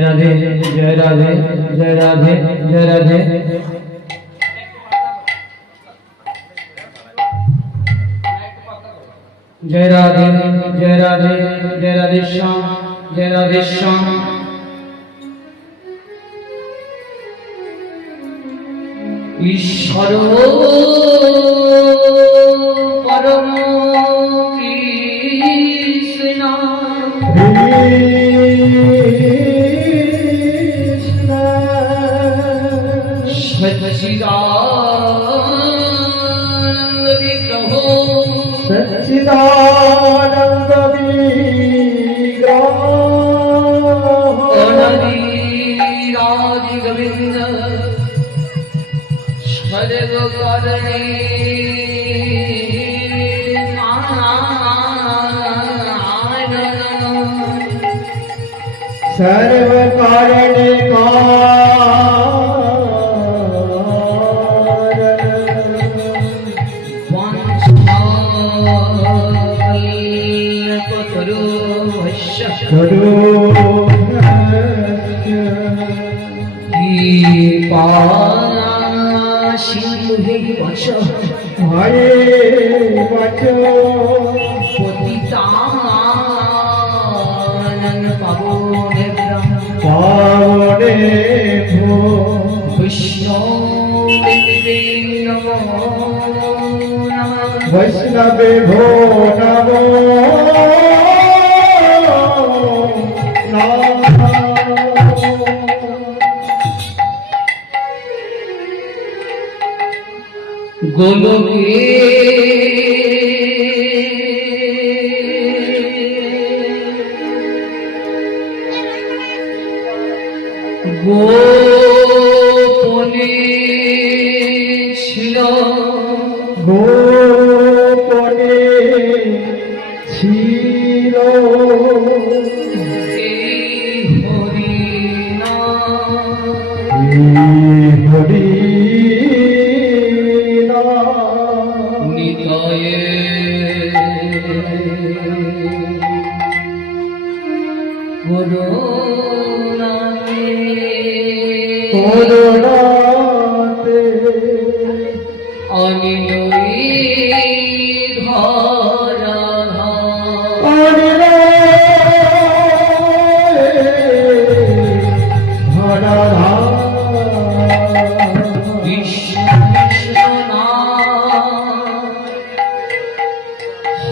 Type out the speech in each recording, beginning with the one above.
राधे जय राधे जय राधे जय राधे जय राधे जय राधे जय राधे श्याम जय राधे श्याम ईश्वर परम कृष्ण सच्चिदानंद विग्रह अनधिराधि गोविंद सर्वकारणे सर्वकारणे हरे बचो पतितानन पावने पावने भो वैष्णवे नमो नमः वैष्णवे भो नमो गोलोके गोपने छिलो गोपने छिलो हरि कोरोनाते अनिलोई धरा धरा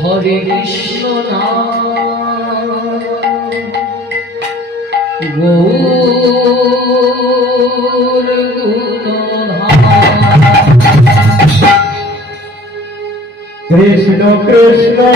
हरे कृष्ण गौर कृष्ण कृष्ण कृष्ण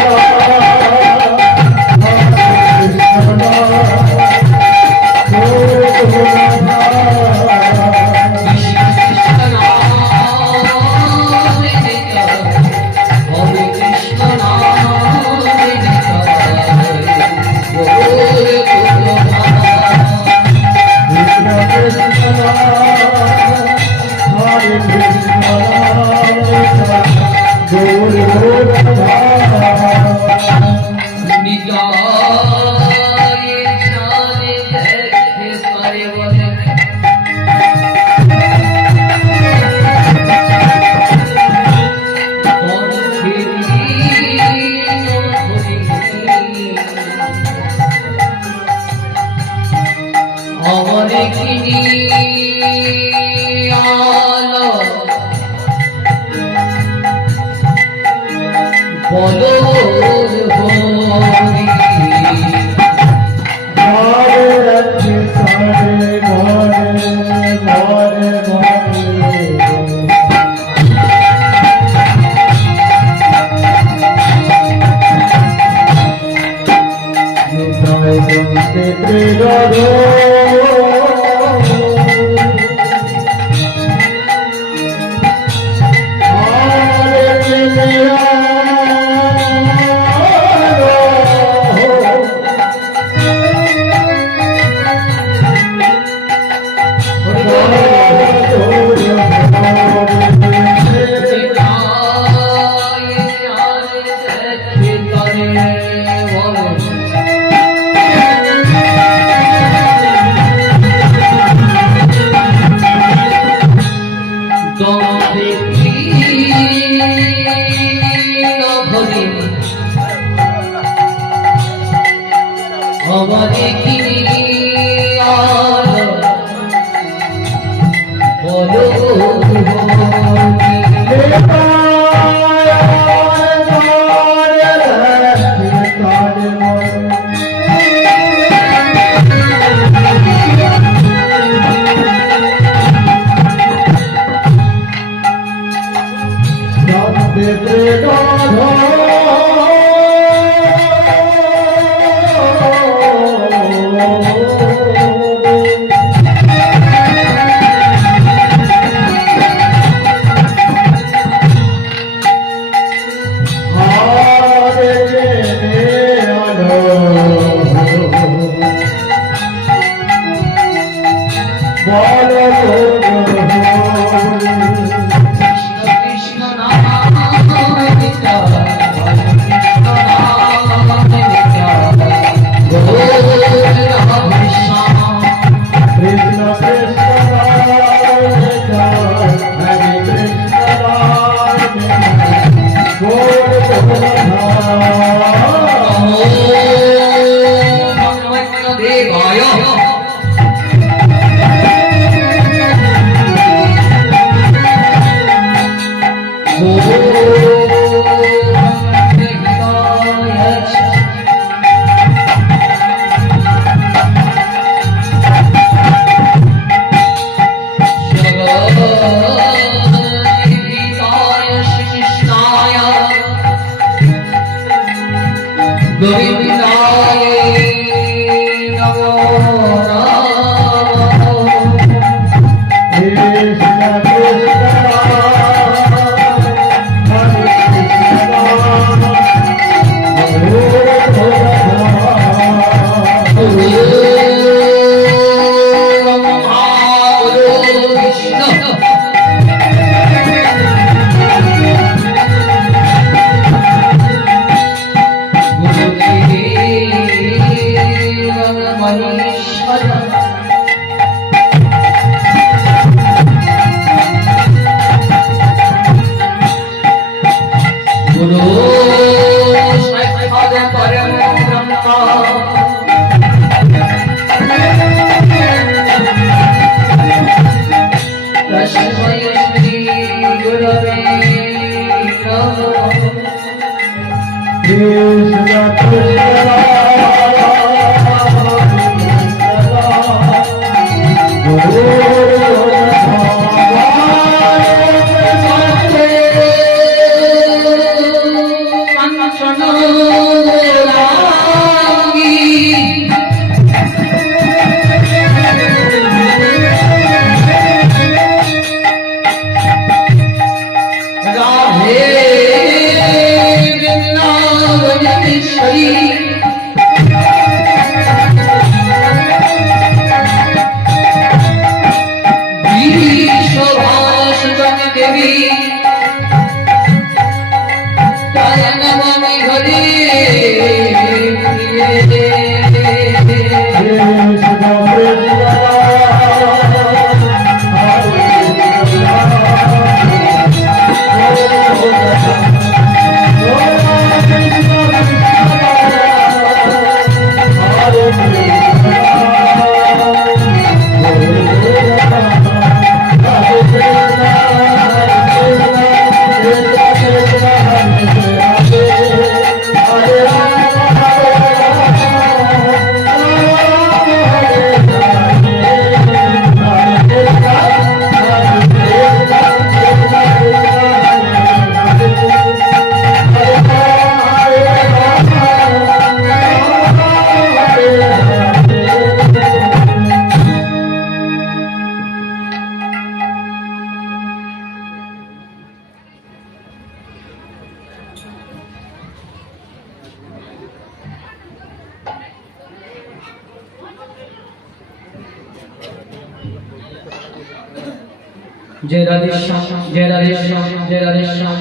जय राधे श्याम जय राधे श्याम जय राधे श्याम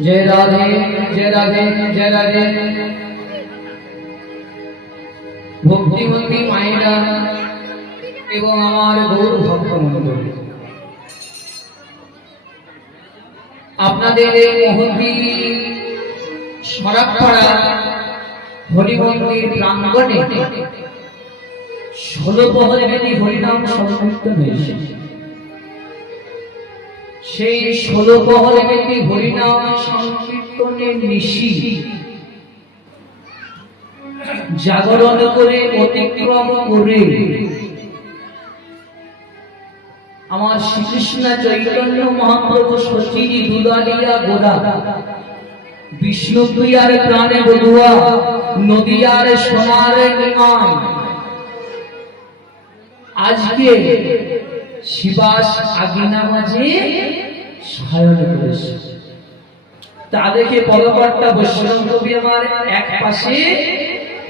जय राधे जय राधे जय राधे भक्तिमती मायरा एवं আমার গৌর ভক্তমণ্ডলী আপনাদের এই মহতী সরাকপাড়া হরিমন্দির প্রাঙ্গণে 16 প্রহরী হরিনাম সংকীর্তন হয়েছে। সেই 16 প্রহরী হরিনাম সংকীর্তনের নিশি জাগরণ করে অতিক্রম করে আমার শ্রীকৃষ্ণ চৈতন্য মহাপ্রভু সচিব দুলালিয়া গোড়া বিষ্ণুপ্রিয়ার প্রাণে বধুয়া নদিয়ার সোনার নিমাই আজকে শিবাস আগিনা মাঝে শয়ন করেছে। তাদেরকে পরকর্তা বৈষ্ণব কবি আমার এক পাশে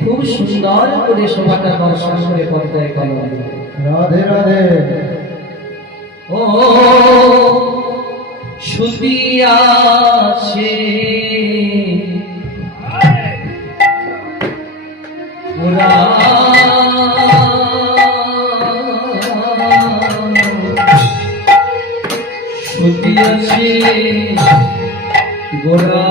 খুব সুন্দর করে শোভাটা দর্শন করে পর্দায় কলম রাধে রাধে ও শুধিয়াছে শুধিয়াছে গোরা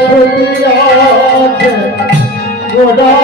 শুতি আছে গোরা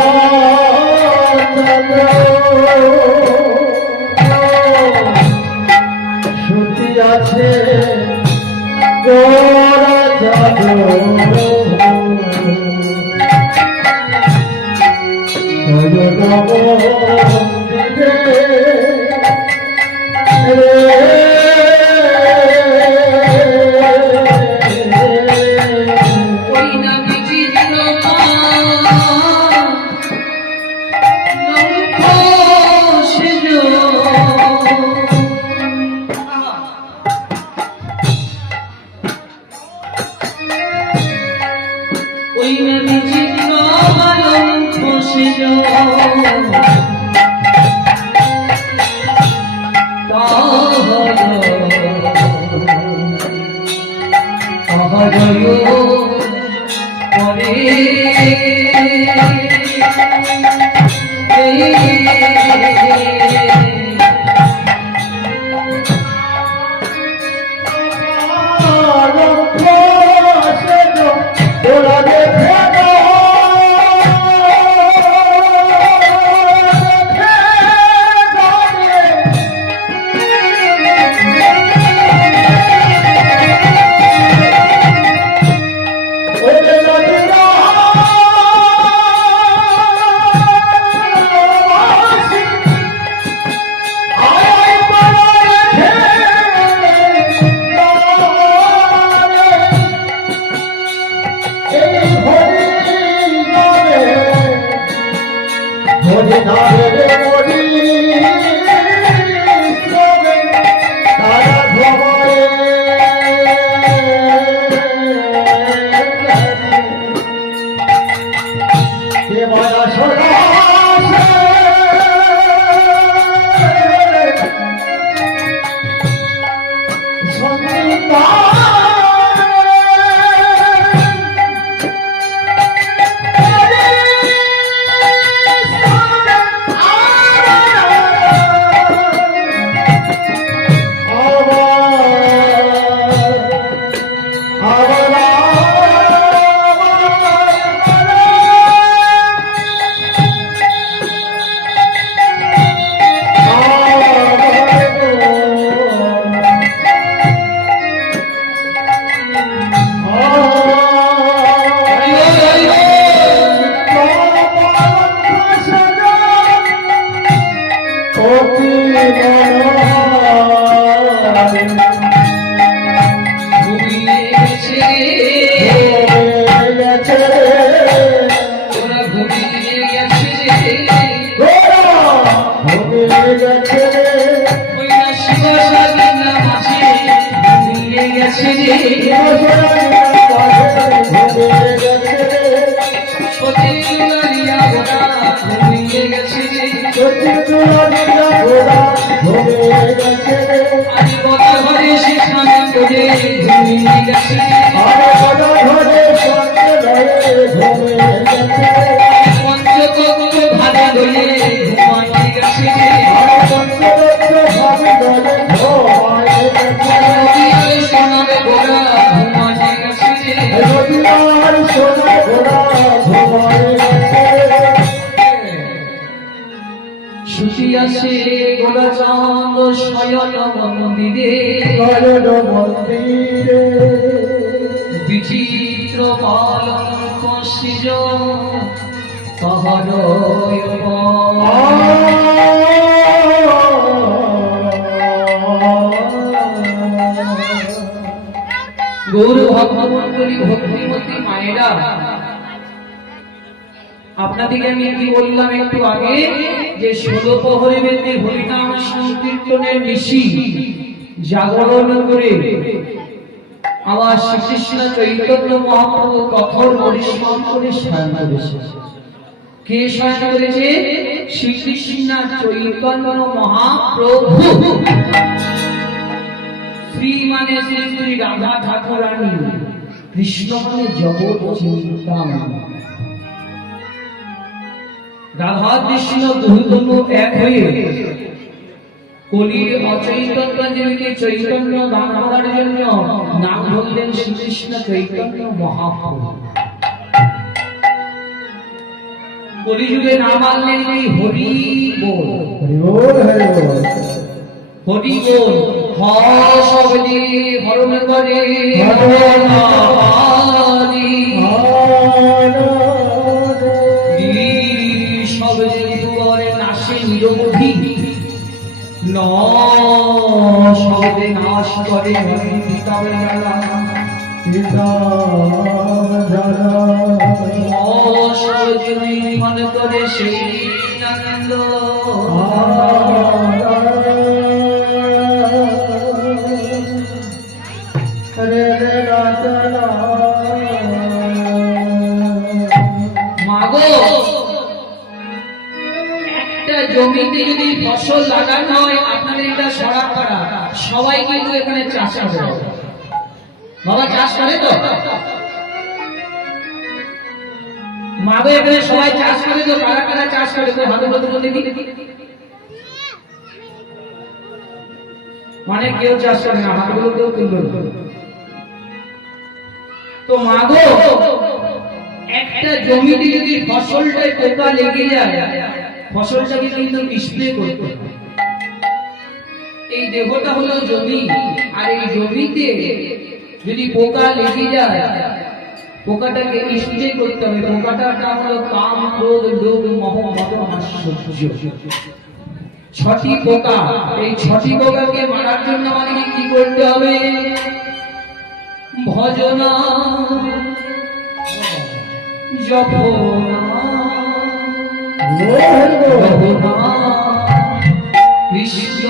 রাধিকা ঘোড়া ঘুমিয়ে গেছে আজ কথা ঘরে সেখানে করে ঘুমিয়ে গেছে আর ঘোড়া ঘরে সঙ্গে লয়ে ঘুমিয়ে গেছে পঞ্চতত্ত্ব ভাবে দলে ঘুমাইয়ে গেছে আর পঞ্চরত্ন ভাবি দলে ঘুমায়ে গেছে নদীর সোনারে গোরা ঘুমাইয়ে গেছে রবিবার সোনা ঘোড়া ঘুমায়ে গেছে শুকিয়াছে গোলা চাঁদ শয়ন মন্দিরে নয়ন মন্দিরে বিচিত্র পালন কষিজ তাহার গৌর ভক্তমন্ডলী ভক্তিমতী মায়েরা, আপনাদেরকে আমি কি বললাম একটু আগে যে 16 প্রহরে বেদে হরিনাম সংকীর্তনের নিশি জাগরণ করে আমার শ্রীকৃষ্ণ চৈতন্য মহাপ্রভু কঠোর পরিশ্রম করে শয়ন করেছে। কে শয়ন করেছে? শ্রীকৃষ্ণ চৈতন্য মহাপ্রভু। শ্রী মানে শ্রী শ্রী রাধা ঠাকুরানী, কৃষ্ণ মানে জগৎ চিন্তামণি। রাধা কৃষ্ণ দুজন্য এক হয়ে কলির অচৈতন্য দেবীকে চৈতন্য দান করার জন্য নাম ধরলেন শ্রীকৃষ্ণ চৈতন্য মহাপ্রভু। কলিযুগে নাম আনলেন এই হরি বল, হরি বল হরি বল হরি বল। শব্দে হরণ করে শব্দে দুয়ারে নাশে নিরবধি ন শব্দে নাশ করে পিতার জ্বালা শব্দে নিধন করে সেই আনন্দ। মাগো, একটা জমিতে যদি ফসল লাগানো হয়, আপনাদের এটা সরাপাড়া সবাই কিন্তু এখানে চাষ করে। বাবা চাষ করে তো? মাগো, এখানে সবাই চাষ করে তো? কারা কারা চাষ করে তো? হাতে হাতে বলে দিই। মানে কেউ চাষ করে না, হাতে বলতেও তুলবে। তো মাগো, একটা জমিতে যদি ফসলটায় পোকা লেগে যায়, ফসলটাকে কিন্তু স্প্রে করতে হয়। এই দেহটা হলো জমি, আর এই জমিতে যদি পোকা লেগে যায়, পোকাটাকে স্প্রে করতে হবে। পোকাটার নাম হলো কাম, ক্রোধ, লোভ, মোহ, মদ, মাৎসর্য। 6টি পোকা। এই 6টি পোকাকে মারার জন্য আমাদেরকে কি করতে হবে? ভজনা, জপনা, রঘুনা, কৃষ্ণ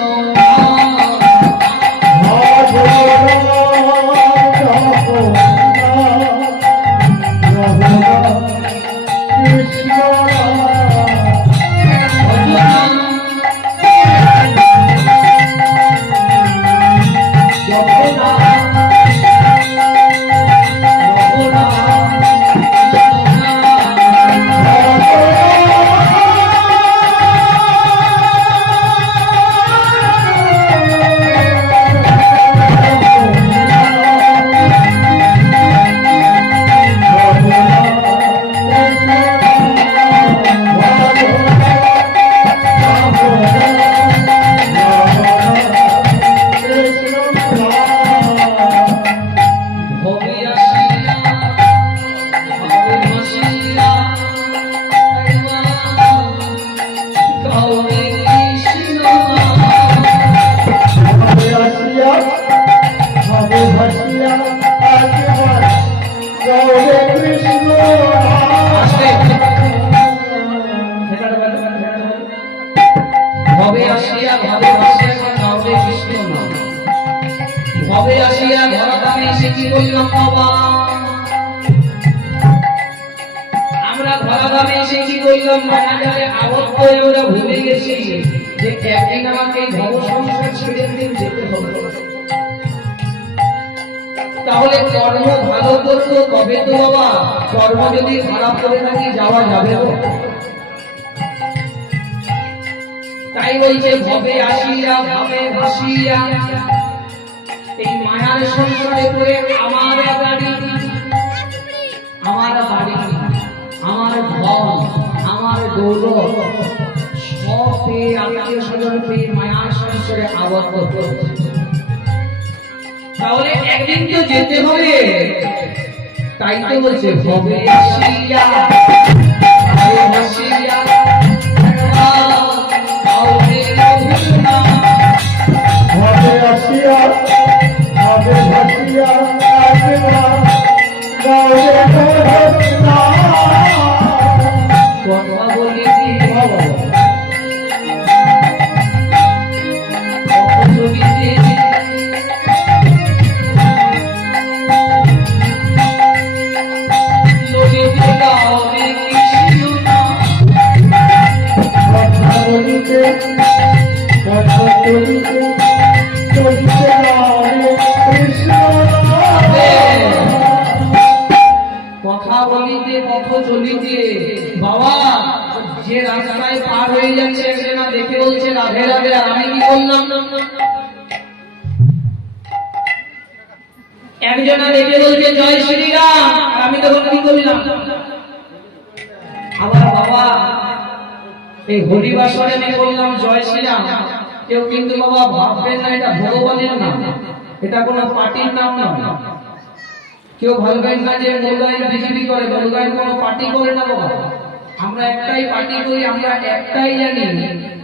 ভবে আসিয়া ভাবে ভাসিয়া কাউরে কৃষ্ণ নাম। ভবে আসিয়া ধরাধামে সে কি বললাম বাবা, আমরা ধরাধামে এসে কি বললাম, মায়াজালে আবদ্ধ হয়ে ওরা ভুলে গেছি যে একদিন আমাকে এই ভব সংসার ছেড়ে দিয়ে যেতে হবে। তাহলে কর্ম ভালো করবো তবে তো বাবা, কর্ম যদি খারাপ করে থাকি যাওয়া যাবে তো। তাই বলছে ভবে আসিয়া ভাবে ভাসিয়া, এই মায়ার সংসারে করে আমার গাড়ি, আমার বাড়ি, আমার ধন, আমার গৌরব সব পেয়ে আত্মীয় স্বজন পেয়ে মায়ার সংসারে আবদ্ধ করছে। তাহলে একদিন তো যেতে হবে, তাই তো বলছে ভবে আসিয়া ভাবে ভাসিয়া ভাবে আসিয়া ভাবে ভাসিয়া আসিয়া গাওরে না কথা বলেছি বাবা ছবিতে ললিতে গাওরে কৃষ্ণ কথা বলিতে কথা চলিতে চলিতে গাওরে কৃষ্ণ কথা বলিতে পথ চলিতে বাবা, যে রাস্তায় পার হয়ে যাচ্ছে একজনা দেখে বলছে রাধে রাধে, আর আমি কি বললাম? একজনা দেখে বলছে জয় শ্রীরাম, আর আমি তখন কি করলাম? আবার বাবা এই হরিবাসরে আমি বললাম জয় শ্রীরাম, কেউ কিন্তু বাবা ভাববেন না এটা ভগবানের নাম, এটা কোনো পার্টির নাম নয়। কেউ ভাববেন না যে মুরগায় বিজেপি করে, মুরগায় কোনো পার্টি করে না বাবা। আমরা একটাই পার্টি করি, আমরা একটাই জানি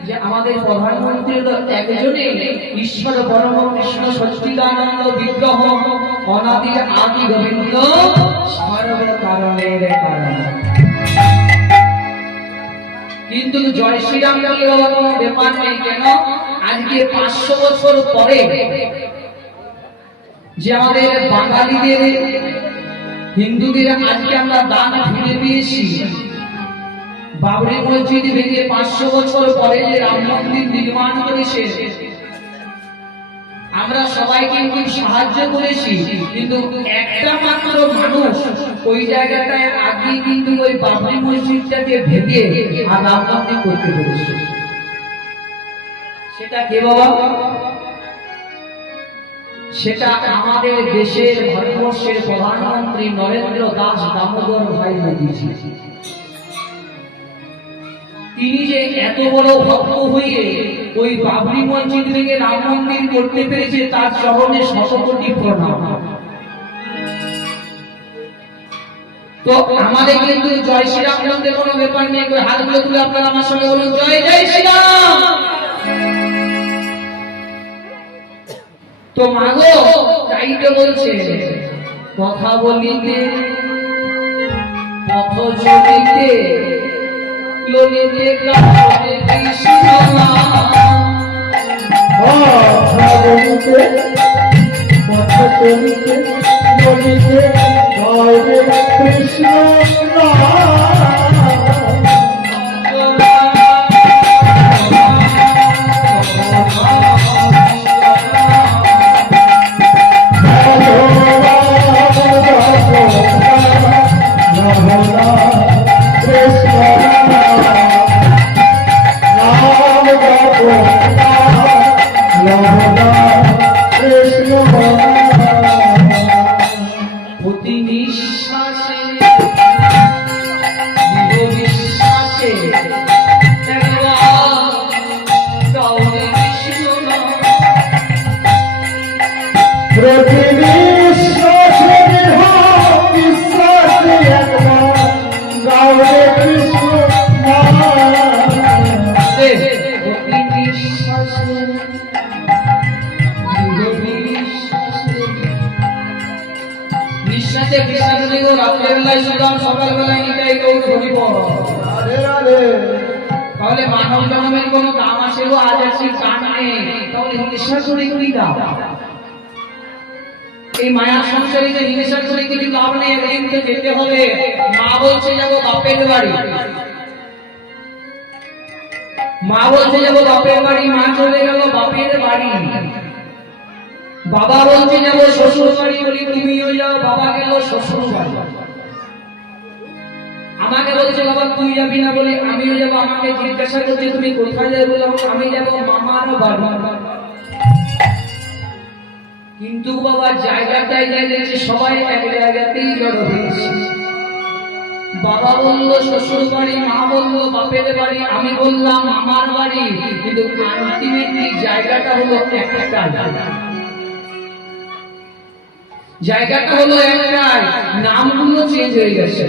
যে আমাদের প্রধানমন্ত্রী হলো একজনই, ঈশ্বর পরম কৃষ্ণ সচ্চিদানন্দ বিগ্রহ, অনাদি আদি গোবিন্দ, সর্ব কারণের কারণ। কিন্তু জয় শ্রীরাম কি বাবা কোনো ব্যাপার নেই। কেন? আজকে 500 বছর পরে যে আমাদের বাঙালিদের হিন্দুদের আজকে আমরা দান ফিরে পেয়েছি, বাবরি মসজিদ ভেঙে 500 বছর পরে যে রাম মন্দির নির্মাণ করেছে, আমরা সবাই কিন্তু সাহায্য করেছি, কিন্তু একটা মাত্র মানুষ ওই জায়গাটায় আগে কিন্তু ওই বাবরি মসজিদটাকে ভেঙে আর রাম মন্দির করতে পেরেছে। সেটা কে বাবা? সেটা আমাদের দেশের ভারতবর্ষের প্রধানমন্ত্রী নরেন্দ্র দাস দামোদর ভাই মোদীজি। তিনি যে এত বড় ভক্ত হয়ে ওই বাবরি মসজিদ ভেঙে রাম মন্দির করতে পেরেছে, তার চরণে শতকোটি প্রণাম। তো আমাদের কিন্তু জয় শ্রীরাম বলতে কোনো ব্যাপার নেই। হাতগুলো তুলে আপনারা আমার সঙ্গে বলুন জয় জয় শ্রীরাম। তো মাগো তাই তো বলছে কথা বলিতে পথ চলিতে ললিতে গাওরে কৃষ্ণ কথা বলিতে কথা চলিতে চলিতে গাওরে কৃষ্ণ প্রতি নিঃশ্বাসে বিশ্বাসে গাওরে কৃষ্ণ পৃথিবী শ্বাসে বিশ্বাসে একবার গাওরে কৃষ্ণ বিশ্বাসে বিশ্বাস নেই গো, রাত্রেবেলায় শুনলাম সকালবেলায় নিতাই গৌর হরিব। রাধে রাধে। তাহলে মানব জন্মের কোনো দাম আছে গো? আজ আছে কান নেই, তাহলে হিংসা করে করি দাম। এই মায়ার সংসারে যে হিংসা করে কিছু লাভ নেই, একদিন তো যেতে হবে। মা বলছে যাবো বাপের বাড়ি, মা বলছে যাবো বাপের বাড়ি, মা চলে গেল বাপের বাড়ি। বাবা বলছে যাবো শ্বশুর বাড়ি, বলি তুমিও যাও, বাবা গেল শ্বশুর বাড়ি। আমাকে বলছে বাবা তুই যাবি না, বলে আমিও যাবো। আমাকে জিজ্ঞাসা করছে তুমি কোথায় যাবে, বললাম আমি যাবো মামার বাড়ি। কিন্তু বাবা জায়গাটাই দেখেছে সবাই এক জায়গাতেই জড়ো হয়েছে। বাবা বললো শ্বশুর বাড়ি, মা বললো বাপের বাড়ি, আমি বললাম মামার বাড়ি। কিন্তু আলটিমেটলি জায়গাটা হলো একটাই, জায়গাটা হলো একটাই, নামগুলো চেঞ্জ হয়ে গেছে।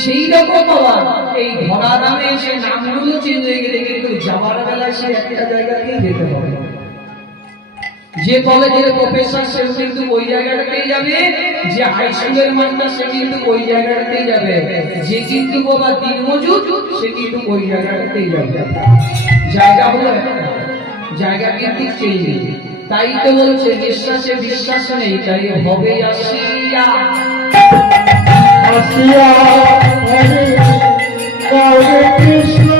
সেই রকম বাবা এই ধরা নামে সে নামগুলো চেঞ্জ হয়ে গেলে কিন্তু যাবার বেলায় সে একটা জায়গাতেই যেতে হবে। যে কলেজের প্রফেসর সে কিন্তু ওই জায়গাটাতেই যাবে, যে হাই স্কুলের মাস্টার সে কিন্তু ওই জায়গাটাতেই যাবে, যে কিন্তু বাবা দিনমজুর সে কিন্তু ওই জায়গাটাতেই যাবে। জায়গা হলো একটা, জায়গা কিন্তু চেঞ্জ। তাই তো বলছে নিঃশ্বাসে বিশ্বাস নেই, তাই হবে আসিয়া আসিয়া হরে হরে কৃষ্ণ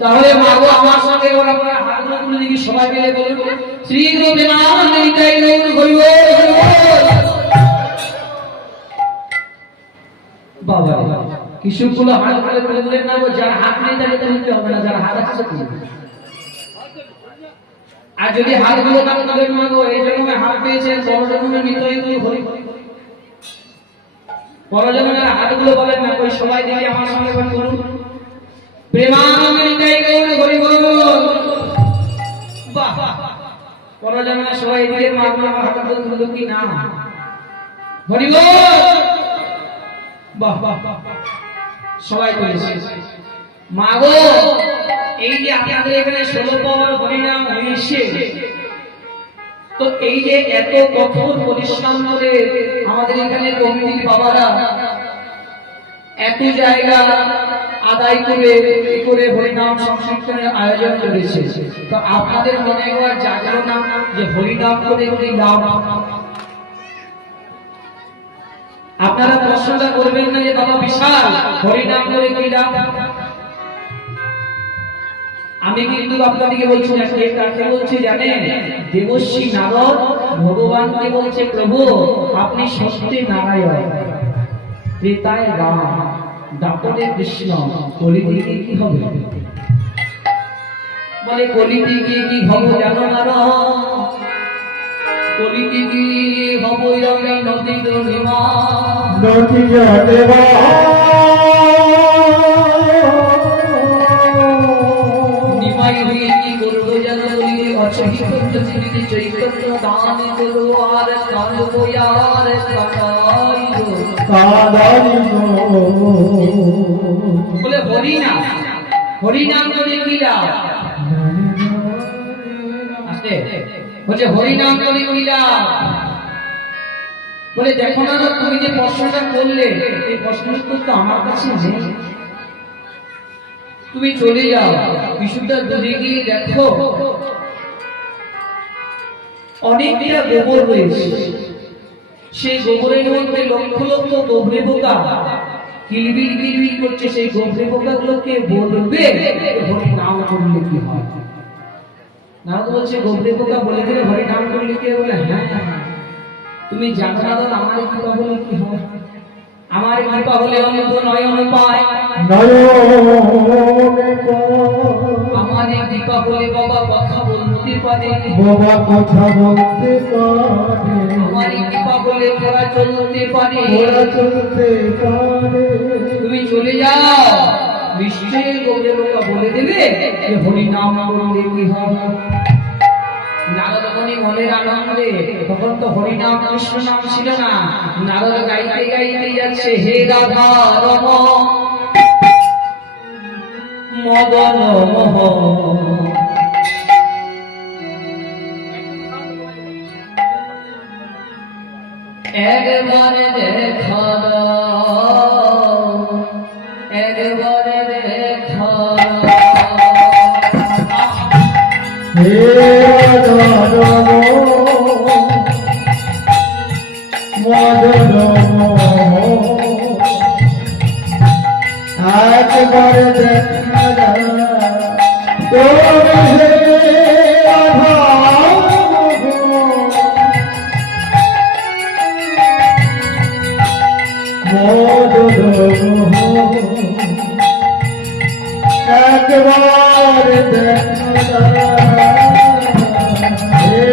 তাহলে মাগো আমার সঙ্গে এবার আপনারা হাতগুলো তুলে দেখি সবাই মিলে বলুন শ্রী গুরু দেবানন্দ নিতাই গৌর হরি বল হরি বল। বাবা কিছুগুলো হাত করে তুলে দিলেন না, যার হাত নেই তাকে তুলতে হবে না, যার হাত আছে সে তুলবে। আর যদি হাতগুলো না তুলেন মাগো এই জন্মে হাত পেয়েছেন, বড় জন্মে নিতাই গৌর হরি বল। বড় জন্মে হাতগুলো বলেন না, কই সবাই দেখি আমার সঙ্গে এবার বলুন প্রেমানন্দ নিতাই গৌর হরি বল। বাহ বড় জন্মে সবাই দিকে মাগো আমার হাতগুলো তুলে কি না হরি বল। বাহ বাহ সবাই বলেছে মাগো এই যে আপনাদের এখানে 16 পাওয়ার হরিনাম হয়েছে, তো এই যে এত কঠোর পরিশ্রম করে আমাদের এখানে কমিটির বাবারা এত জায়গা আদায় করে হরিনাম সংকীর্তনের আয়োজন করেছে, তো আপনাদের মনে একবার জাগলো না যে হরিনাম করে কি লাভ? আপনারা প্রশ্নটা করবেন না যে বাবা বিশাল হরিনাম করে কি লাভ? আমি কিন্তু আপনাদেরকে বলছি না, কে কাকে বলছি জানেন? দেবশ্রী নারদ ভগবানকে বলছে প্রভু আপনি সত্যি নারায়ণ, ত্রেতায় রাম, দাপরে কৃষ্ণ, কলিযুগে কি হবে? বলে কলিযুগে কি হবে জানো নারদ? কলিযুগে হব আমি নদী নিমা নদী জলেবা নিমাই হয়ে কি করবো জানো? বলি অচৈতন্য জীবিত চৈতন্য দান করবো আর কাঁদবো আর বলে হরিনাম, হরিনাম করে কি লাভ? আস্তে বলছে হরিনাম করে কি লাভ? বলে দেখো না তুমি যে প্রশ্নটা করলে এই প্রশ্নের উত্তর তো আমার কাছে নেই। তুমি চলে যাও বিশুদ্ধ দূরে গিয়ে দেখো অনেকটা গোবর রয়েছে, সেই গোবরের মধ্যে লক্ষ লক্ষ গোবরে পোকা কিলবিল কিলবিল করছে। সেই গোবরে পোকাগুলোকে বলবে হরি নাম করলে কি হয়? না তো বলছে গোবরে পোকা বলে দিলে হরি নাম করলে কি? বলে হ্যাঁ তুমি জানো না তো আমার কৃপা বলে কি হয়? আমার কৃপা হলে অনন্ত নয়ন পায়, আমার কৃপা হলে বাবা কথা বলতে পারে, বাবা কথা বলতে পারে, আমার কৃপা হলে ওরা চলতে পারে, ওরা চলতে পারে। তুমি চলে যাও নিশ্চয়ই গোবরে পোকা বলে দেবে যে হরি নাম করলে কি হয়। নারদ মনি মনের আনন্দে, তখন তো হরিনাম কৃষ্ণ নাম ছিল না, নারদ গাইতে গাইতে যাচ্ছে হে রাধা রমণ মদন মোহন একবার দেখা দাও, একবার দেখা হে মদন একবার দেখা তোর হে একবার দেখা হে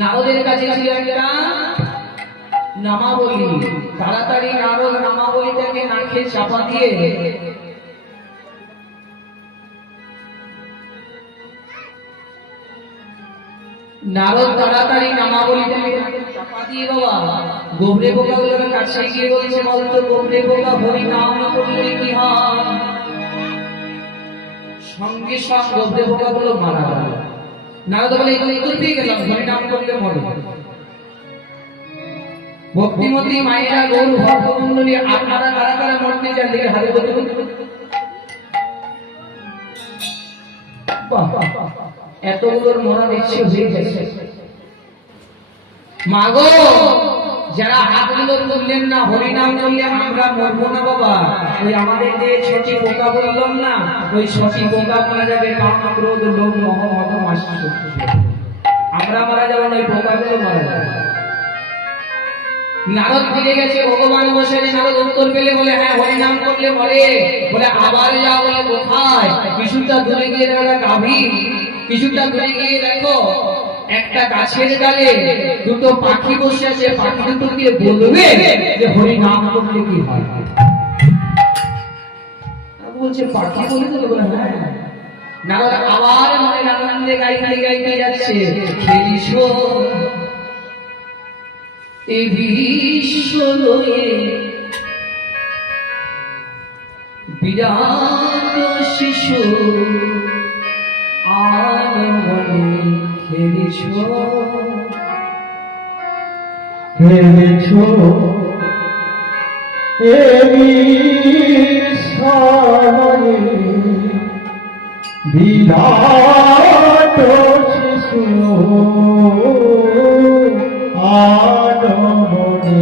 নারদের কাছে ছিল একটা নামাবলী। তাড়াতাড়ি নারদ নামাবলীটাকে নাকে চাপা দিয়ে চাপা দিয়ে বাবা গোবরে পোকাগুলোর কাছে গিয়ে বলছে, বলতো গোবরে পোকা হরি নাম করলে কি হয়? সঙ্গে সঙ্গে গোবরে পোকাগুলো মারা গেল। নারদ বলে উত্তর পেয়ে গেলাম, হরি নাম করলে মরে। ভক্তিমতী মায়েরা গৌর ভক্তমন্ডলী আপনারা কারা কারা মরতে চান দেখে হাতে বলুন। এতগুলোর মরা ইচ্ছে হয়ে গেছে। মাগো যারা হাতগুলো তুললেন না, হরিনাম করলে আমরা মরবো না বাবা। ওই আমাদের যে ছোটি পোকা বললাম না, ওই ছোটি পোকা মারা যাবে। কাম ক্রোধ লোভ মোহ মদ মাৎসর্য, আমরা মারা যাবো না, ওই পোকাগুলো মারা যাবে। নারদ ফিরে গেছে, ভগবান বসে নারদ উত্তর পেলে বলে হ্যাঁ হরিনাম করলে মরে। বলে আবার যা, বলে কোথায়? কিছুটা দূরে গিয়ে দেখো গাভী, কিছুটা দূরে গিয়ে দেখো একটা গাছের ডালে দুটো পাখি বসে আছে। পাখি দুটো গিয়ে বলবে যে হরিনাম করলে কি হয়? বলছে পাখি বলে তো বলে হ্যাঁ। নারদ আবার মনের আনন্দে গাইতে গাইতে যাচ্ছে, খেলিস এই বিশ্ব লয়ে বিরাট শিশু আনমনে খেলেছ খেলেছো এরি সামনে বিরাট শিশু আনমনে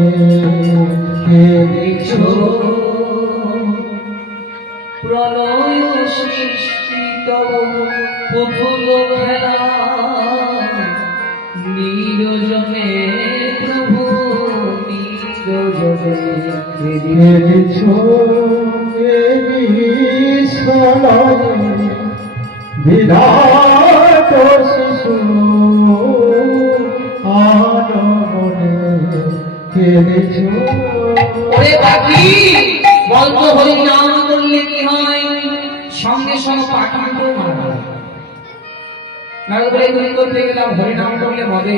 খেলেছো প্রলয় সৃষ্টি তব পুতুল খেলা নিরজনে প্রভু নিরজনে খেলেছো এরি সামনে বিরাট শিশু আনমনে খেলেছো ওরে পাখি বলতো হরি নাম করলে কি হয় সঙ্গে সঙ্গে পাখি দুটো মারা যায়। নারদ বলে তুমি করতে গেলাম হরি নাম করলে হবে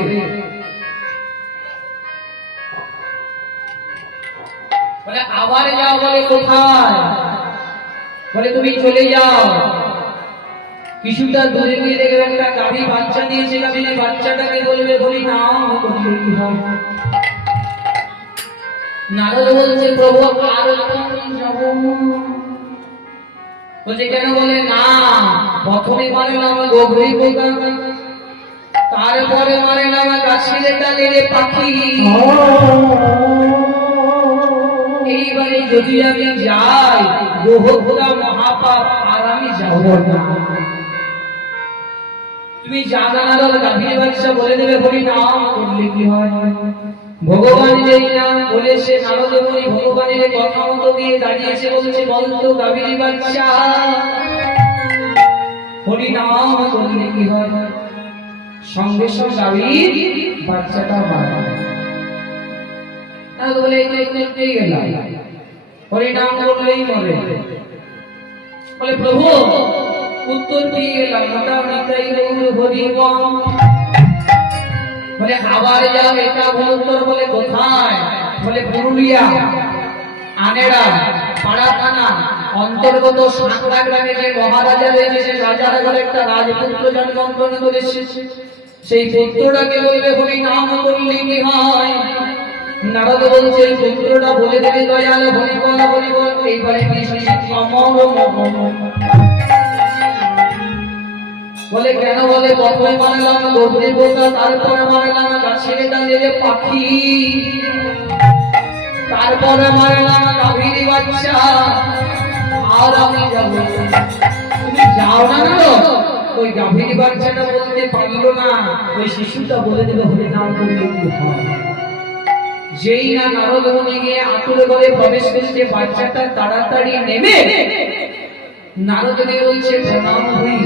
বলে আবার যাও বলে কোথায় বলে তুমি চলে যাও কিছুটা দূরে গিয়ে দেখবে একটা গাভী বাচ্চা দিয়েছে গাভীর বাচ্চাটাকে বলবে হরি নাম করলে কি হয়। নারদ বলছে প্রভু আর যাব বলছে কেন বলে না প্রথমে মারলাম গোবরি পোকা তারপরে মারলাম গাছের ডালের পাখি এইবারে যদি আমি যাই গোহত্যা মহাপাপ আর আমি যাব না তুমি জানা নারদ গাভীর বাচ্চা বলে দেবে হরি নাম করলে কি হয়। ভগবান যেই নাম বলেছে নারদ মুনি ভগবানের কথা মতো দিয়ে দাঁড়িয়েছে বলছে বলতো গাভীর বাচ্চা হরি নাম করলে কি হয়। সঙ্গে সঙ্গে গাভীর বাচ্চাটা মারা নারদ বলে একটু গেলাম হরি নাম করলেই মরে বলে প্রভু উত্তর দিয়ে গেলাম মোটা নিতাই হরি বল বলে আবার যাও এটা উত্তর বলে কোথায় বলে পুরুলিয়া আনেড়া পাড়া থানা অন্তর্গত সাঁকড়া গ্রামে যে মহারাজা রয়েছে সে রাজার ঘরে একটা রাজপুত্র জন্মগ্রহণ করেছে সেই পুত্রটাকে বলবে হরি নাম করলে কি হয়। নারদ বলছে এই পুত্রটা বলে দেবে দয়াল হরি বল এইবারে বলে কেন বলে প্রথমে মানলাম গোবরি পোকা তারপরে মানলাম গাছের ডালের পাখি তারপরে মানলাম গাভীর বাচ্চা আর আমি যাব তুমি যাও না না ওই গাভীর বাচ্চাটা বলতে পারলো না ওই শিশুটা বলে দেবে হরি নাম করলে কি হয়। যেই না নারদ মুনি গিয়ে আতুরে ঘরে প্রবেশ করছে বাচ্চাটা তাড়াতাড়ি নেমে নারদকে বলছে প্রণাম হই।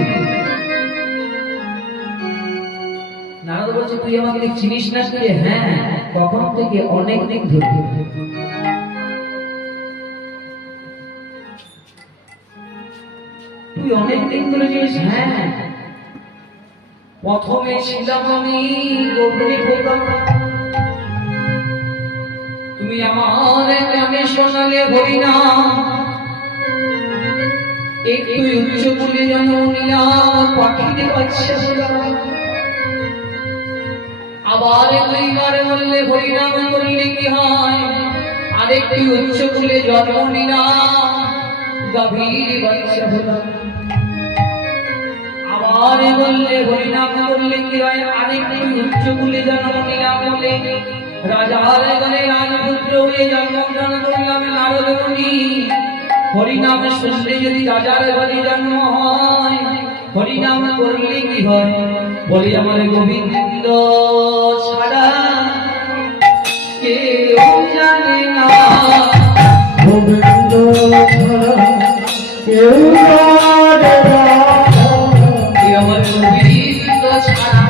নারদ বলছে তুই আমাকে চিনিস না কি? হ্যাঁ কখন থেকে অনেক দিন ধরে। তুই অনেক দিন ধরে চিনিস? হ্যাঁ প্রথমে ছিলাম আমি গোবরি পোকা তুমি আমার কানে শোনালে হরি নাম একটু উচ্চ বলে যেন নিলাম পাখিতে বাচ্চা বললাম আবার দুইবার বললে হরি নাম করলে কি হয়। আরেকটি উচ্চ বলে জন্ম নিলাম গাভীর বাচ্চা হলাম আবার বললে হরি নাম করলে কি হয়। আরেকটি উচ্চ বলে জন্ম নিলাম বলে রাজার ঘরে রাজপুত্র হয়ে জন্মগ্রহণ করলাম নারদ মুনি। হরি নাম শুনলে যদি রাজার ঘরে জন্ম হয় হরি নাম করলে কি হয়। বলি আমার গোবিন্দ ছাড়া কেউ জানে না গোবিন্দ ছাড়া কেউ জানে না আমার গোবিন্দ ছাড়া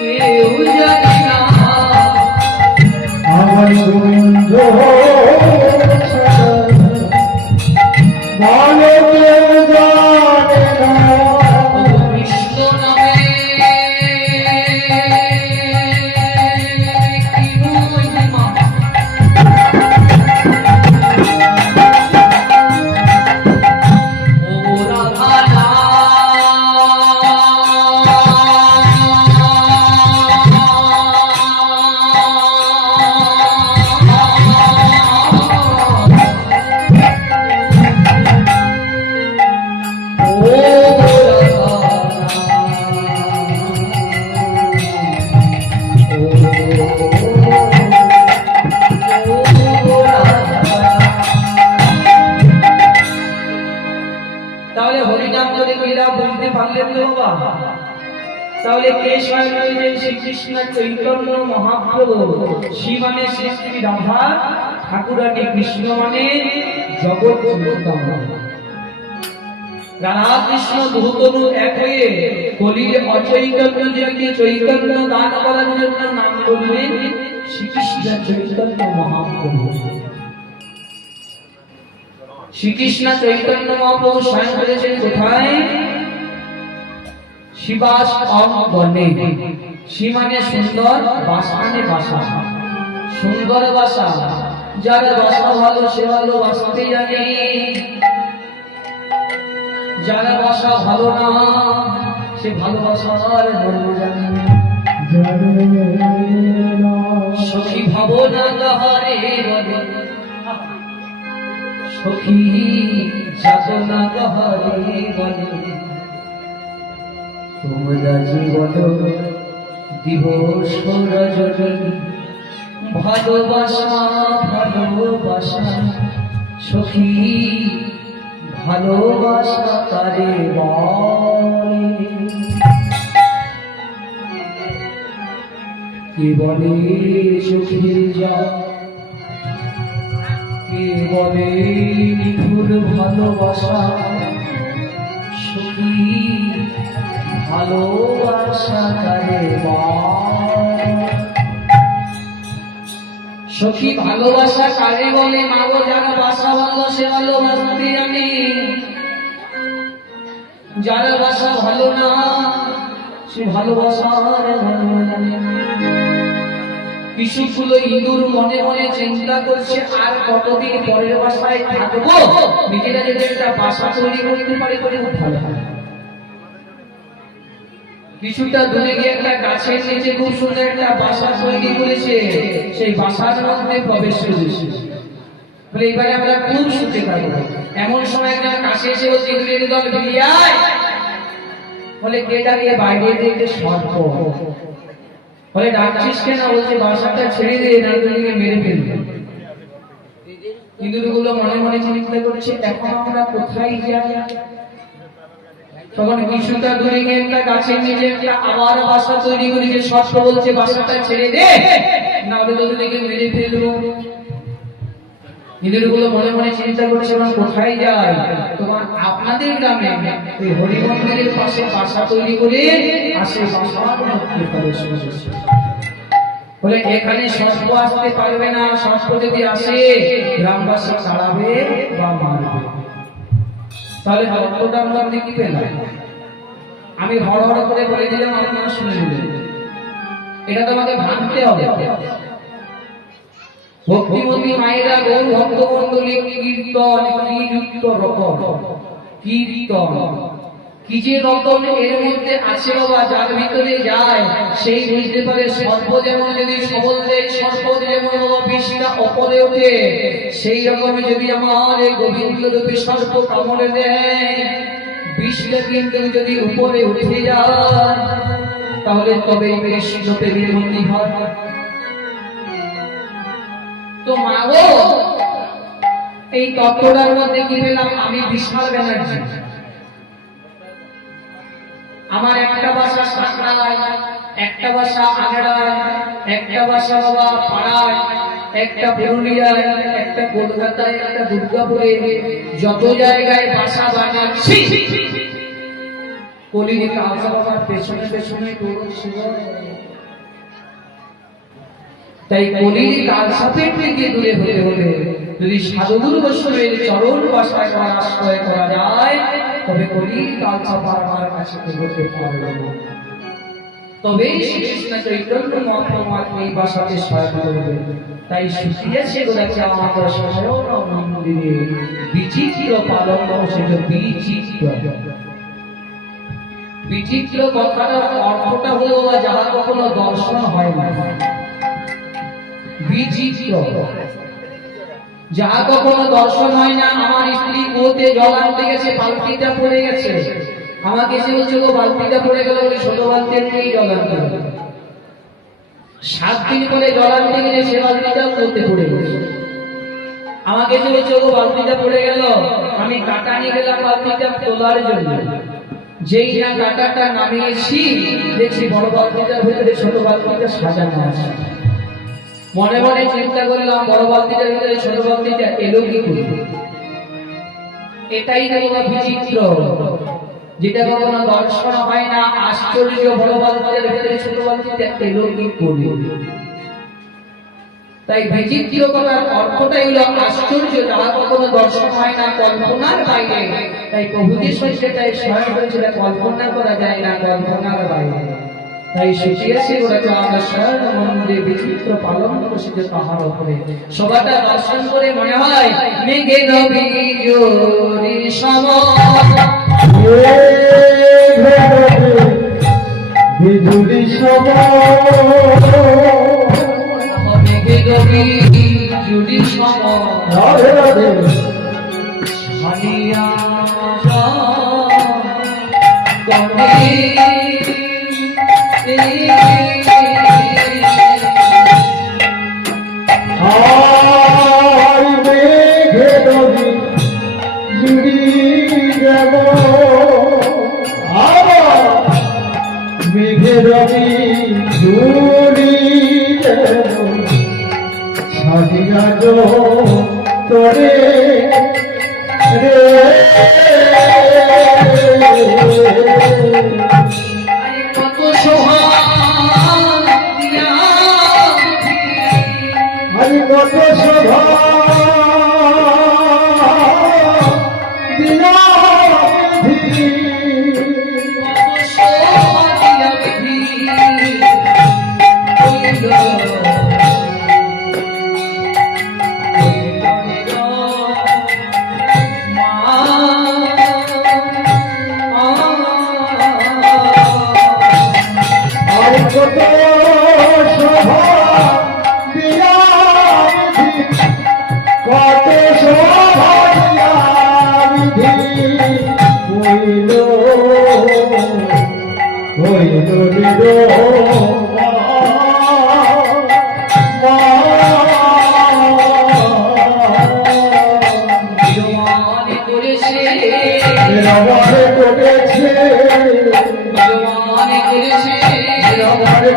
কেউ জানে না আমার গোবিন্দ ছাড়া ভালো কেউ জানে না কৃষ্ণ নামে তাহলে হরিনাম করে কইরা বলতে পারলেন তো বাবা? তাহলে কে স্বয়ং হইলেন শ্রীকৃষ্ণ চৈতন্য মহাপ্রভু, শ্রী মানে শ্রী শ্রী রাধা ঠাকুরানী, কৃষ্ণ মানে জগৎ চিন্তাময়। রাধা কৃষ্ণ দুতনু এক হয়ে কলির অচৈতন্য জনকে চৈতন্য দান করার জন্য নাম করলেন শ্রীকৃষ্ণ চৈতন্য মহাপ্রভু। শ্রীকৃষ্ণ চৈতন্য মহাপ্রভু স্বয়ং করেছেন কোথায়? শিবাস অঙ্গনে। শ্রী মানে সুন্দর, বাস মানে বাসা, সুন্দর বাসা। যার বাসা ভালো সে ভালো বাসতে জানে, যার বাসা ভালো না সে ভালোবাসার মূল্য জানে। সখী ভাবনা কাহারে বলে, সখী যাতনা কাহারে বলে, তোমরা জীবন দিবস রজনী, ভালোবাসা ভালোবাসা সখী ভালোবাসা তারে বলে। কে বলে সখী যা, কে বলে নিঠুর ভালোবাসা, সখী ভালোবাসা তারে বলে। সখী ভালোবাসা কারে বলে? মাগো যারা বাসা ভালো সে ভালোবাসতে জানে, যারা বাসা ভালো না সে ভালোবাসার মূল্য জানে। কিছুগুলো ইঁদুর মনে মনে চিন্তা করছে আর কতদিন পরের বাসায় থাকবো, নিজেরা যদি একটা বাসা তৈরি করতে পারে করে খুব ভালো হয়। কিছুটা দূরে গিয়ে একটা গাছের নিচে খুব সুন্দর একটা বাসা তৈরি করেছে, সেই বাসার মধ্যে প্রবেশ করেছে। বলে এবারে আমরা খুব সুখে থাকবো। এমন সময় একটা কাছে এসে বলছে ইঁদুরের দল বেরিয়ে আয়। বলে কে ডাকিয়ে? বাইরে দিয়ে সর্প। বলে ডাকছিস কেন? বলছে বাসাটা ছেড়ে দিয়ে না তোকে মেরে ফেলবে। ইঁদুরগুলো মনে মনে চিন্তা করছে এখন আমরা কোথায় যাই। তখন কিছুটা দূরে গিয়ে একটা গাছের নিচে একটা আবার বাসা তৈরি করেছে। সর্প বলছে বাসাটা ছেড়ে দে, না হলে তোদেরকে মেরে ফেলবো। ইঁদুরগুলো মনে মনে চিন্তা করছে আমরা কোথায় যাই। তোমার আপনাদের গ্রামে ওই হরি মন্দিরের পাশে বাসা তৈরি করে আসে বাসার মধ্যে প্রবেশ করেছে। বলে এখানে সর্প আসতে পারবে না, সর্প যদি আসে গ্রামবাসী তাড়াবে বা মারবে। তাহলে তত্ত্বটার মধ্যে কি পেলাম? আমি হড় হড় করে বলে দিলাম, আপনারা শুনে নিলেন। এটা তোমাকে ভাঙতে হবে। ভক্তিমতী মায়েরা গৌর ভক্তমন্ডলী কীর্তন কি যুক্ত রকম, কীর্তন কি যে রকম এর মধ্যে আছে বাবা, যার ভিতরে যায় সেই বুঝতে পারে। সর্প যেমন যদি সবল দেয়, সর্প যেমন বাবা বিষটা অপরে ওঠে, সেই রকম যদি আমার এই গোবিন্দ রূপী সর্প কামড়ে দেয়, বিষটা কিন্তু যদি উপরে উঠে যায় তাহলে তবেই কৃষ্ণ প্রেমের মন্দির হয়। তো মাগো এই তত্ত্বটার মধ্যে কি পেলাম? আমি বিশাল ব্যানার্জি। আমার একটা বাসা সাঁকড়ায়, একটা বাসা আগ্রায়, একটা বাসা বাবা পাড়ায়, একটা পুরুলিয়ায়, একটা কলকাতায়, একটা দুর্গাপুরে, যত জায়গায় বাসা বানাচ্ছি কলির কালসা বাবার পেছনে পেছনে দৌড়চ্ছি। তাই কলির কালসাপের থেকে দূরে হতে হলে যদি সাধুগুরু বৈষ্ণবের চরণ বাসায় আশ্রয় করা যায় তবে কলির কালসাপ আমার কাছে হতে পারবে। তবে শ্রীকৃষ্ণ চৈতন্য মহাপ্রভু এই বাসাতে সহায়তা করবে। তাই শুকিয়েছে বলেছে আমাদের স্বয়ং মন্দিরে বিচিত্র পালন সেটা বিচিত্র। বিচিত্র কথাটার অর্থটা হলো যাহা কখনো দর্শন হয় না। বিচিত্র যাহা কখনো দর্শন হয় না। আমার স্ত্রী কুয়োতে জল আনতে গেছে, বালতিটা পড়ে গেছে, আমাকে এসে বলছে গো বালতিটা পড়ে গেল, ওই ছোট বালতি নিয়েই জল আনতে গেল। 7 দিন পরে জল আনতে গেলে সে বালতিটাও কুয়োতে পড়ে গেছে। আমাকে যে বলছে ও বালতিটা পড়ে গেল, আমি কাটা নিয়ে গেলাম বালতিটা তোলার জন্য। যেই না কাটাটা নামিয়েছি, দেখছি বড় বালতিটার ভিতরে ছোট বালতিটা সাজানো আছে। মনে মনে চিন্তা করলাম বড় বালতিটার ভিতরে ছোট বালতিটা এলো কি করে? এটাই তো বাবা বিচিত্র, যেটা কখনো দর্শন হয় না। আশ্চর্য, বড় বালতিটার ভিতরে ছোট বালতিটা এলো কি করে? তাই বিচিত্র করার অর্থটাই হলো আশ্চর্য, যা কখনো দর্শন হয় না, কল্পনার বাইরে। তাই প্রভু যিশু সেটাই স্বয়ং করেছিল, কল্পনা করা যায় না, কল্পনার বাইরে। তাই শিখিয়েছি বলেছে আমরা স্বয়ং মন্দিরে বিচিত্র পালন করেছে তাহার উপরে। সবাটা দর্শন করে মনে হয় মেঘে রবি জোরি সম, বিজুলি সম, মেঘে রবি জুড়ি সম, রাধে রাধে হানিয়া করে আর মেঘে রবি জুড়ি যাব, আবার মেঘে রবি জুড়ি যাব, ছাড়িয়া যো তোরে রে। কত সোহাগ দিয়া আমি কত শোভা দিলা বিধি, আর কত শোভা দিলা বিধি, কত শোভা দিলা বিধি, হইল হইল নিরমা।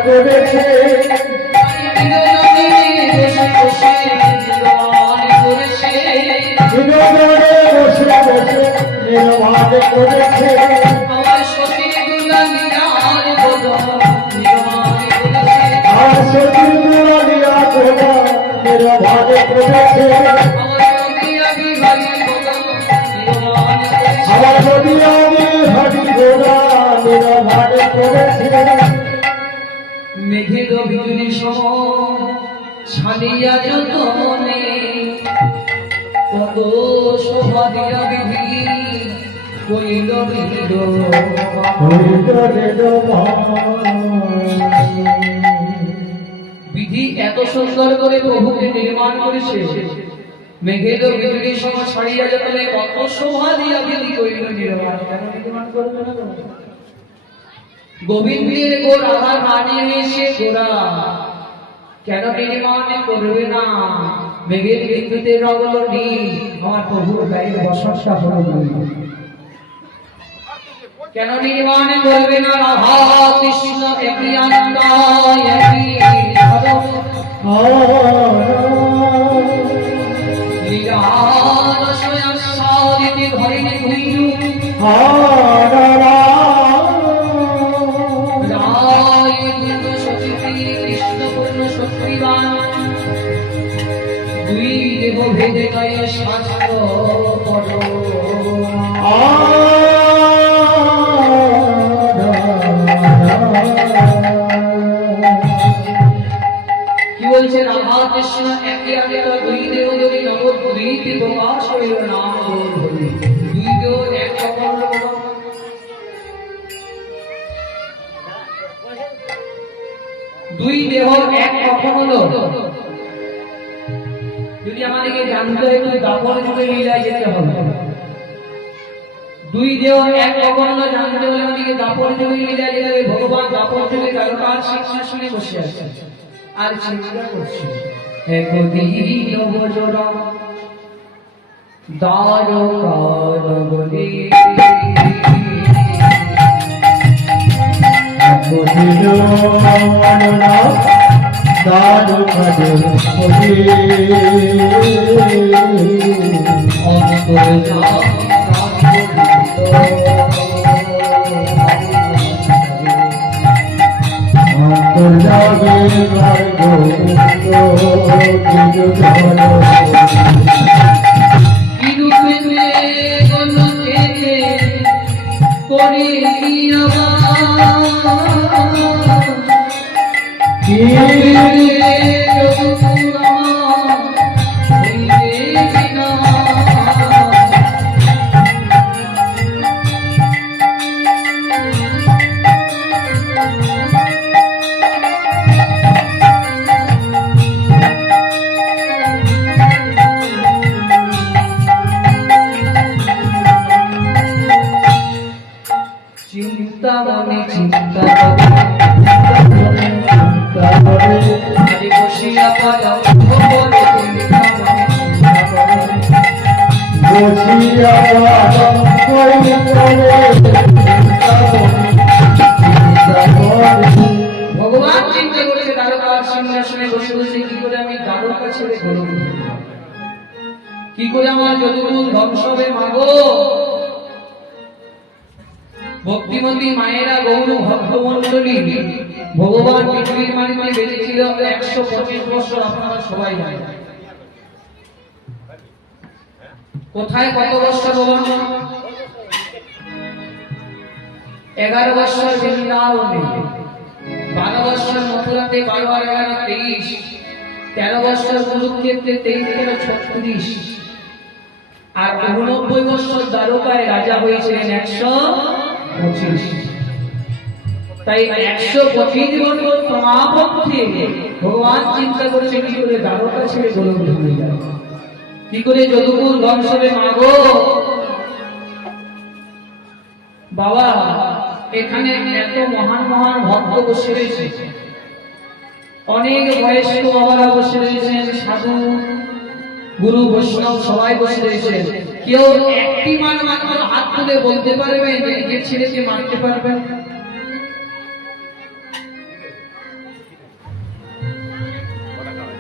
করেছে বিনোদনে বসে বসে নির্মাণ করেছে, আমার সতীর গুলামিয়ার বদন আর সতীর দুলালিয়া গোলা নির্মাণ করেছে, আমার নদী আমি হাড়ি গোলা নির্মাণ করেছে। মেঘের বিজুলি সম ছাড়িয়া যতনে, কত শোভা দিয়া বিধি কইল বিধি এত সুন্দর করে প্রভুকে নির্মাণ করেছে। মেঘের বিজুলি সম ছাড়িয়া যতনে, কত শোভা দিয়া বিধি কইল নির্মাণ। কেন নির্মাণ করবে না? গোবিন্দের গো রাধা রানী এসে গোরা কেন নির্মাণ করবে না? মেঘের বিদ্যুতের রগল নীল, আমার প্রভুর গায়ে বসতটা হলো নীল। কেন নির্মাণ করবে না? রাধা কৃষ্ণ একই আনন্দ একই লীলার স্বয়ং সারিতে ধরিনি ধুইলু দুই দেহ ভেদে গায়ে শাস্ত্র পদ। কি বলছে? রাধা কৃষ্ণ একে আগে দুই দেহ যদি নগদ দুই প্রকাশ হইল নাম ধরি, দুই দেহ এক কখন দুই দেহ এক কখন হলো? যদি আমাদেরকে জানতে হয় তো দাপর যুগে লীলায় যেতে হবে। দুই দেহ এক কখন হলো জানতে হলে আমাদেরকে দাপর যুগে লীলায় যেতে হবে। ভগবান দাপর যুগে কালকার সিংহাসনে বসে আছে আর চিন্তা করছে, একদিন ভজরা দ্বারকা নগরী চিন্তা মনে চিন্তা করে বসিয়া পালাম ভগবান চিন্তা করেছে দ্বারকার সিংহাসনে বসে বসে কি করে আমি দ্বারকা ছেড়ে ঘুরব, কি করে আমার যদুকুল ধ্বংস হবে মাগো। ভক্তিমতী মায়েরা গৌর ভক্তমণ্ডলী ভগবান পৃথিবীর মাটিতে বেঁচেছিল 125 বছর, আপনারা সবাই জানেন। কোথায় কত বছর বাবা? 11 বছর বৃন্দাবনে, 12 বছর মথুরাতে, 12 আর 11 23, 13 বছর কুরুক্ষেত্রে, 23 থেকে 36, আর 89 বছর দ্বারকায় রাজা হয়েছিলেন 125। তাই 125 বছর সমাপত্তি ভগবান চিন্তা করেছে কি করে দ্বারকা ছেড়ে গোলক হয়ে যায়, কি করে যদুকুল ধ্বংস হবে মাগো। বাবা এখানে এত মহান মহান ভক্ত বসে রয়েছে, অনেক বয়স্ক বাবারা বসে রয়েছেন, সাধু গুরু বৈষ্ণব সবাই বসে রয়েছে। কেউ একটি মান মাত্র হাত তুলে বলতে পারবে যে নিজের ছেলেকে মারতে পারবেন?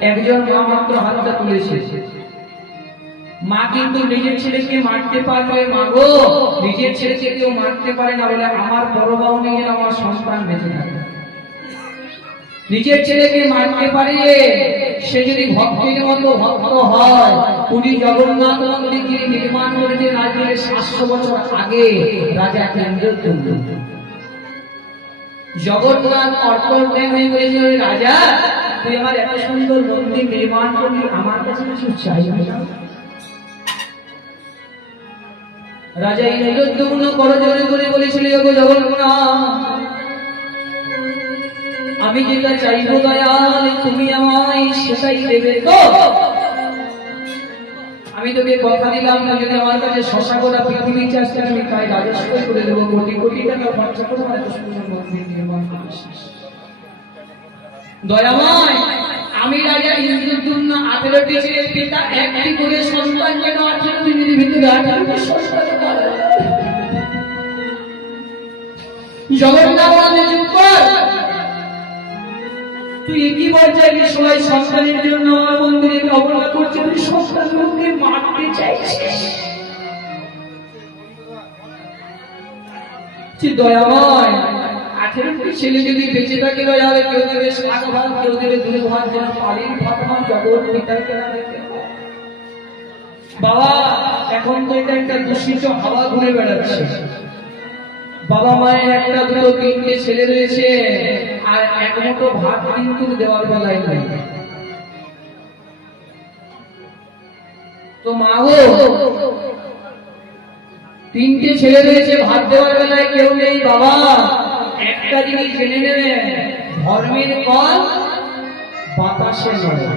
একজন মা মাত্র হাতটা তুলেছে। মা কিন্তু নিজের ছেলেকে মারতে পারবে মাগো, নিজের ছেলেকে কেউ মারতে পারে না বলে আমার বড় বাবু নেই, আমার সন্তান বেঁচে থাকে। নিজের ছেলেকে মারতে পারে সে যদি ভক্তের মতো ভক্ত হয়। পুরী জগন্নাথ মন্দিরকে নির্মাণ করেছেন আজকে 700 বছর আগে রাজা ইন্দ্রদ্যুম্ন। জগন্নাথ অর্থজ্ঞান হয়ে বলেছিল, রাজা তুই আমার এত সুন্দর মন্দির নির্মাণ করলি, আমার কাছে কিছু চাই না। রাজা ইন্দ্রদ্যুম্ন করজোড়ে করে বলেছিল, জগন্নাথ আমি যেটা চাইবো দয়াল তুমি আমায় সেটাই দেবে তো? আমি তোকে কথা দিলাম না, যদি আমার কাছে শশা গোটা পৃথিবী চাষ আমি তাই রাজস্ব করে দেবো, কোটি কোটি টাকা খরচা করে এত সুন্দর মন্দির নির্মাণ করেছিস। দয়াময় আমি রাজা ইন্দ্রদ্যুম্ন 18টি ছেলের পিতা, একটি করে সন্তান যেন 18 দিনের ভিতরে 18টি সন্তান পায়। জগন্নাথ চুপ কর, তুই কি বলছিস? সবাই সন্তানের জন্য আমার মন্দিরে অবহেলা করছে, তুই সন্তানকে মারতে চাইছিস? দয়াময় 18টি ছেলে যদি বেঁচে থাকে দয়ালে, কেউ দেবে শাক ভাত, কেউ দেবে দুধ ভাত, যেন পালির ভাত আমার জগৎ পিতাকে না দেখে। বাবা এখন তো এটা একটা দূষিত হাওয়া ঘুরে বেড়াচ্ছে। বাবা মায়ের একটা দুটো তিনটে ছেলে রয়েছে, আর এক মুঠো ভাত কিন্তু দেওয়ার বেলায় নাই। তো মা গো, তিনটে ছেলে রয়েছে, ভাত দেওয়ার বেলায় কেউ নেই। বাবা একটা জিনিস জেনে নেবে, ধর্মের কল বাতাসে নড়ে।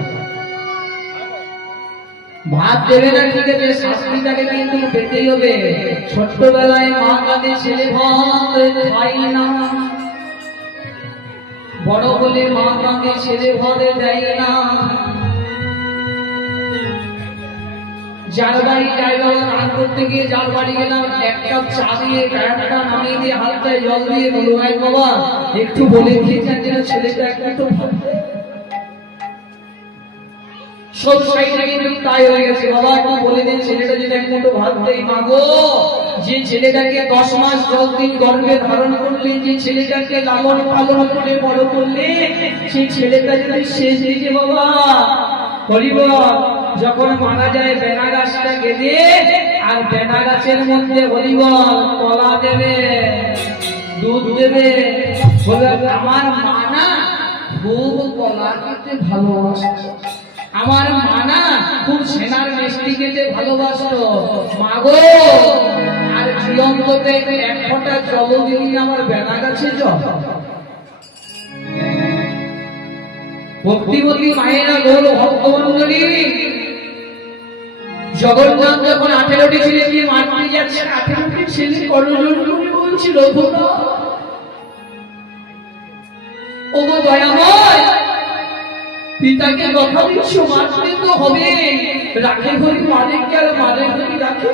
ভাত দেবে না ঠিক আছে, শাস্তিটাকে কিন্তু পেতেই হবে। ছোট্টবেলায় মা কাঁদে ছেলে ভাত খাই না, বড় বলে মা কাঁদে ছেলে ভাত দেয় না। যার বাড়ি যাই বাবা গান করতে গিয়ে যার বাড়ি গেলাম, এক কাপ চা দিয়ে গায়কটা নামিয়ে দিয়ে হাতটায় জল দিয়ে বলো ভাই বাবা একটু বলে দিয়েছেন যেন ছেলেটা একটু সব সাইডে কিন্তু তাই হয়ে গেছে। বাবা একটু বলে দিন ছেলেটা যদি এক মুঠো ভাত দেয়। মাগো, যে ছেলেটাকে 10 মাস 10 দিন গর্ভে ধারণ করলেন, যে ছেলেটাকে লালন পালন করে বড় করলে, সেই ছেলেটা যদি শেষ দিকে বাবা হরিব যখন মারা যায় বেনা গাছটা গেলে, আর বেনা গাছের মধ্যে হরিব কলা দেবে, দুধ দেবে, বলে আমার মা না খুব কলা খেতে ভালোবাসে, আমার মা না খুব সেনার মিষ্টি খেতে ভালোবাসতো। মাগো, আর জীবন্ততে এক ফোঁটা জল দিলি আমার বেনা গাছে জল। ভক্তিমতী মায়েরা গৌর ভক্তমন্ডলী, জগন্নাথ যখন 18টি ছেলে নিয়ে মারতে যাচ্ছে, 18টি ছেলে করজোড় করে বলছিল ও গো দয়াময়, পিতাকে কথা দিচ্ছ মারতে তো হবে, রাখে ধরি মারে কি আর মারে ধরি রাখে?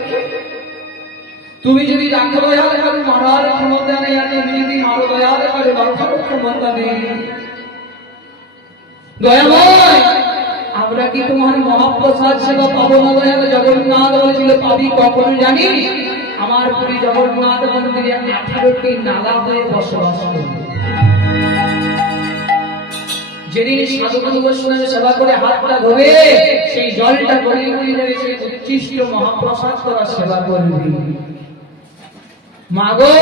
তুমি যদি রাখো দয়াল কারো মারার ক্ষমতা নেই, আর তুমি যদি মারো দয়াল কারো রাখার ক্ষমতা নেই। দয়াময়, আমরা কি তোমার মহাপ্রসাদ সেবা পাবো না দয়াল? জগন্নাথ বলেছিল পাবি কখন জানি? আমার পুরী জগন্নাথ মন্দিরে 18টি নালা হয়ে বসবাস করে। যেদিন সাধুগুরু বৈষ্ণবের সেবা করে হাতটা ধরে সেই জলটা গড়িয়ে গড়িয়ে যাবে, সেই উচ্ছিষ্ট মহাপ্রসাদ তোরা সেবা করবি। মাগো,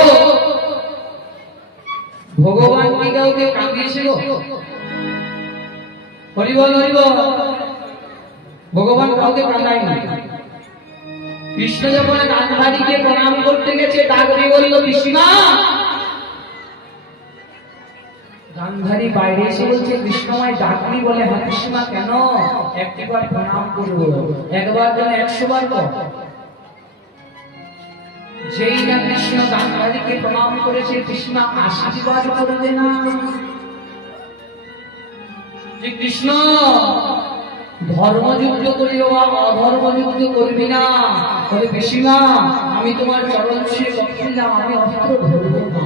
ভগবান কি কাউকে কাঁদিয়েছিল? হরিবল হরিবল, ভগবান কাউকে কাঁদায়নি। কৃষ্ণ যখন গান্ধারীকে প্রণাম করতে গেছে, ডাক দিয়ে বলল পিসিমা। গান্ধারী বাইরে এসে বলছে কৃষ্ণময় ডাকলি? বলে হ্যাঁ পিসিমা, কেন? একবার প্রণাম করবো। একবার যেন 100 বার কর। যেই না কৃষ্ণ গান্ধারীকে প্রণাম করেছে, পিসিমা আশীর্বাদ করবে না যে কৃষ্ণ ধর্মযুদ্ধ করি বাবা, অধর্মযুদ্ধ করবি না। বলে পিসিমা, আমি তোমার চরণ ছুঁয়ে বক্তৃতা, আমি অস্ত্র ধরবো না।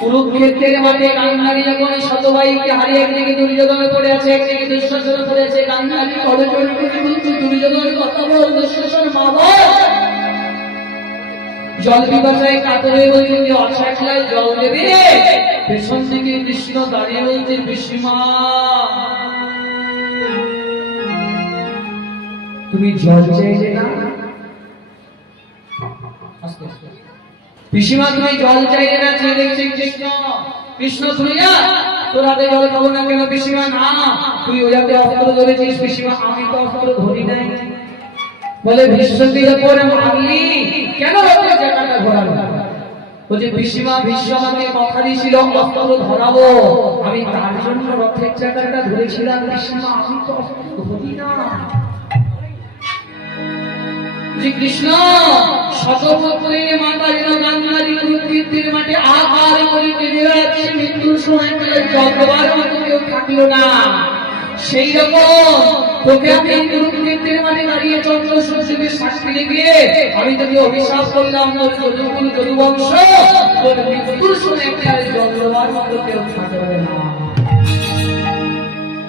কুরুক্ষেত্রের মাঠে গান্ধারী যখন শতভাইকে হারিয়ে একদিকে দুর্যোধন পড়ে আছে, একদিকে দুঃশাসন পড়ে আছে, গান্ধারী করজোড় করে বলছে দুর্যোধনের কথা বল, দুঃশাসন মা বল। জল পিপাসায় কাতরে বলছে যে অছাকলায় জল দেবে। পেছন থেকে কৃষ্ণ দাঁড়িয়ে বলছে পিসিমা, তুমি জল চাইলে না? পিসিমা তুমি জল চাইলে না? চেয়ে দেখছে কৃষ্ণ। কৃষ্ণ তুই যা, তোর হাতে জল খাবো না কেন? পিসিমা না, তুই ওই হাতে অস্ত্র ধরেছিস। পিসিমা, আমি তো অস্ত্র ধরি নাই। বলে ভীষ্মকে যখন মারলি কেন রথের চাকাটা ঘোরালো? বলছে পিসিমা, ভীষ্ম আমাকে কথা দিয়েছিল অস্ত্র ধরাবো, আমি তার জন্য রথের চাকাটা ধরেছিলাম। পিসিমা, আমি তো অস্ত্র ধরি না। কৃষ্ণ শতপত্রের মাতা যেন গান্ধারী কুরুক্ষেত্রের মাঠে আকার করে বেঁধে যাচ্ছে, মৃত্যুর সময় যতবার মতো কেউ থাকলো না। সেই রকম তোকে আমি কুরুক্ষেত্রের মাঠে দাঁড়িয়ে চন্দ্র সূর্যকে সাক্ষী রেখে আমি তোকে অভিশাপ করলাম, তোর যদুকুল যদুবংশ তোর মৃত্যুর সময় যতবার মতো কেউ থাকবে না।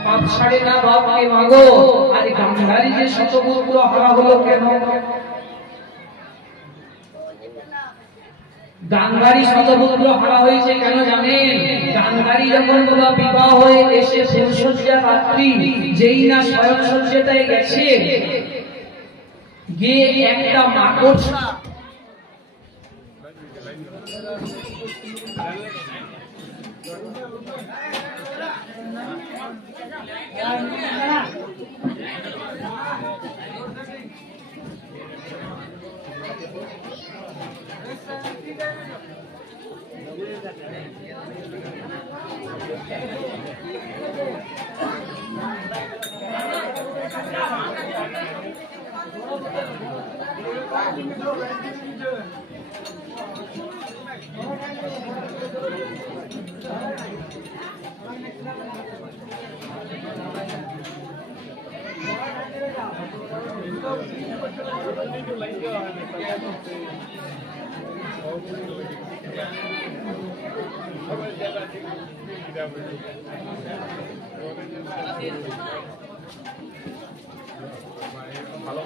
পাপ ছাড়ে না বাপকে মাগো। আর গান্ধারী যে শতপুত্র হারা হলো কেন? গান্ধারী শতপুত্র হারা হয়েছে কেন জানেন? গান্ধারী যখন বাবা বিবাহ হয়ে এসে ফুলসজ্জা রাত্রি, যেই না স্বয়ং সজ্জাটায় গেছে, গিয়ে একটা মাকড়সা ভালো